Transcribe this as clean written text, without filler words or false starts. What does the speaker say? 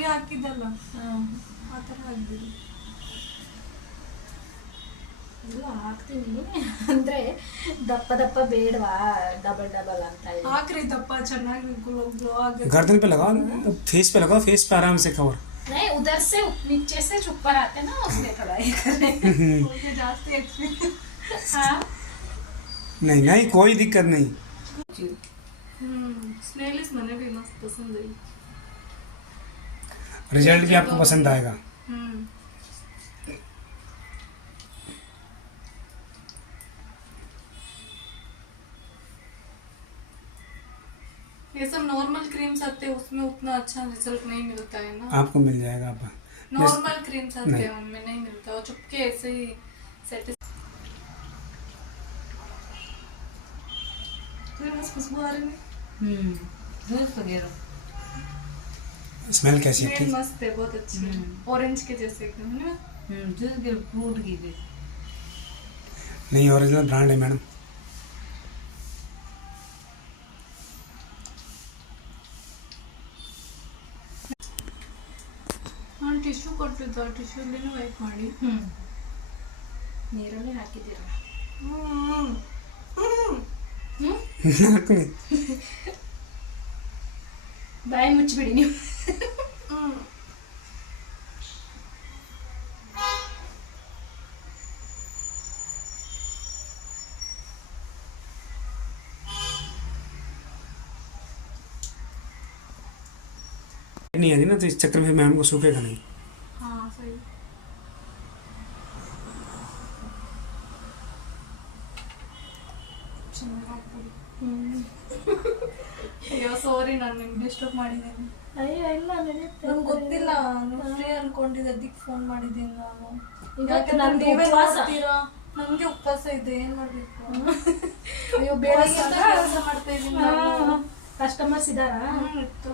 ಹೋಳಿಗೆ ಹಾಕಿದ್ದಲ್ಲ ಆ ಥರ ಹಾಕ್ಬಿಡಿ. ಇಲ್ಲ ಹಾಕ್ತೀನಿ ಅಂದ್ರೆ ದಪ್ಪ ದಪ್ಪ ಬೇಡವಾ, ಡಬಲ್ ಡಬಲ್ ಅಂತ ಹಾಕ್ರಿ दप्पा ಚೆನ್ನಾಗಿ ग्लो आगे। गर्दन पे लगाओ, फेस पे लगाओ, फेस पे आराम से कवर। नहीं उधर से नीचे से ऊपर आते ना, उसमें थोड़ा ये करें। मुझे जास्ती एक्सपीरियंस। हाँ नहीं नहीं कोई दिक्कत नहीं। स्नेलिस मने भी मस्त पसंद है, रिजल्ट भी आपको पसंद आएगा। ये सब नॉर्मल क्रीम्स आते हैं, उसमें उतना अच्छा रिजल्ट नहीं मिलता है ना। आपको मिल जाएगा आप नॉर्मल क्रीम्स आते हैं उनमें नहीं मिलता, वो चुपके ऐसे ही सेट। बस खुशबू आ रही है। दूध वगैरह स्मेल कैसी है? स्मेल मस्त है, बहुत अच्छी है, ऑरेंज के जैसे एकदम है ना। दूध के फ्रूट की नहीं, ओरिजिनल ब्रांड है मैडम। ನಾನು ಟಿಶ್ಯೂ ಕೊಟ್ಟಿದ್ದ, ಟಿಶ್ಯೂಲಿನೂ ವೈಪ್ ಮಾಡಿ ನೀರಲ್ಲಿ ಹಾಕಿದ್ದೀರ. ಬಾಯಿ ಮುಚ್ಚಿಬಿಡಿ ನೀವು. नहीं है ना, तो इस चक्कर में मैम को सूखेगा नहीं। हाँ सही। ಅಯ್ಯೋ ಸಾರಿ, ನಾನು ನಿಮ್ಗೆ ಡಿಸ್ಟರ್ಬ್ ಮಾಡಿದ್ದೇನೆ. ಅಯ್ಯೋ ಇಲ್ಲ ನಡೆಯುತ್ತೆ, ನಂಗೆ ಗೊತ್ತಿಲ್ಲ, ಫ್ರೀ ಅನ್ಕೊಂಡಿದ್ದೆ, ಅದಕ್ಕೆ ಫೋನ್ ಮಾಡಿದ್ದೀನಿ ನಾನು. ಇವತ್ತು ನಂದು ಉಪವಾಸ. ನಮ್ಗೆ ಉಪವಾಸ ಇದೆ, ಏನ್ ಮಾಡ್ಬೇಕು? ಅಯ್ಯೋ ಬೇಡ, ಕೆಲಸ ಮಾಡ್ತಾ ಇದ್ದೀನಿ. ಕಸ್ಟಮರ್ಸ್ ಇದ್ದಾರಾ? ಇತ್ತು.